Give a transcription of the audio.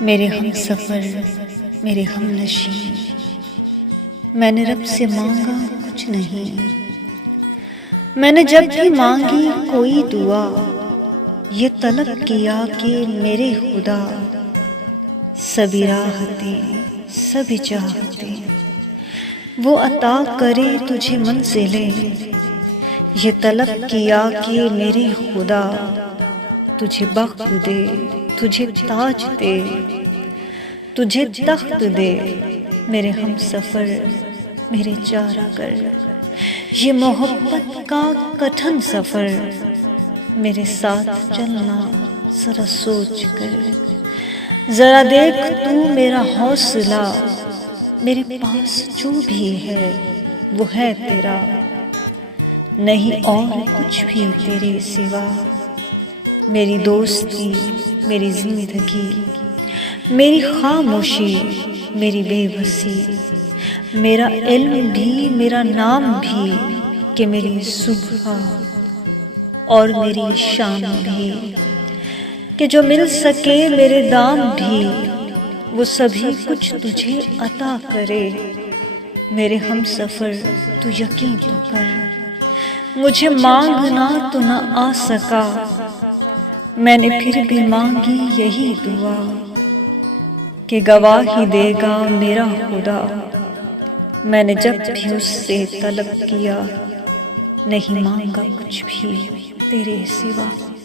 میرے ہم سفر، میرے ہم نشین، میں نے رب سے مانگا کچھ نہیں۔ میں نے جب بھی مانگی کوئی دعا، یہ طلب کیا کہ میرے خدا سبھی راحتیں، سبھی چاہتیں وہ عطا کرے تجھے منزلیں۔ یہ طلب کیا کہ میرے خدا تجھے بخت دے، تجھے تاج دے، تجھے تخت دے۔ میرے ہم سفر، میرے چارہ گر، یہ محبت کا کٹھن سفر، میرے ساتھ چلنا ذرا سوچ کر۔ ذرا دیکھ تو میرا حوصلہ، میرے پاس جو بھی ہے وہ ہے تیرا، نہیں اور کچھ بھی تیرے سوا۔ میری دوستی، میری زندگی، میری خاموشی، میری بے بسی، میرا علم بھی، میرا نام بھی، کہ میری صبح اور میری شام بھی، کہ جو مل سکے میرے دام بھی، وہ سبھی کچھ تجھے عطا کرے۔ میرے ہم سفر تو یقین تو کر، مجھے مانگنا تو نہ آ سکا، میں نے پھر بھی مانگی یہی دعا کہ گواہی دے گا میرا خدا۔ میں نے جب بھی اس سے طلب کیا، نہیں مانگا کچھ بھی تیرے سوا۔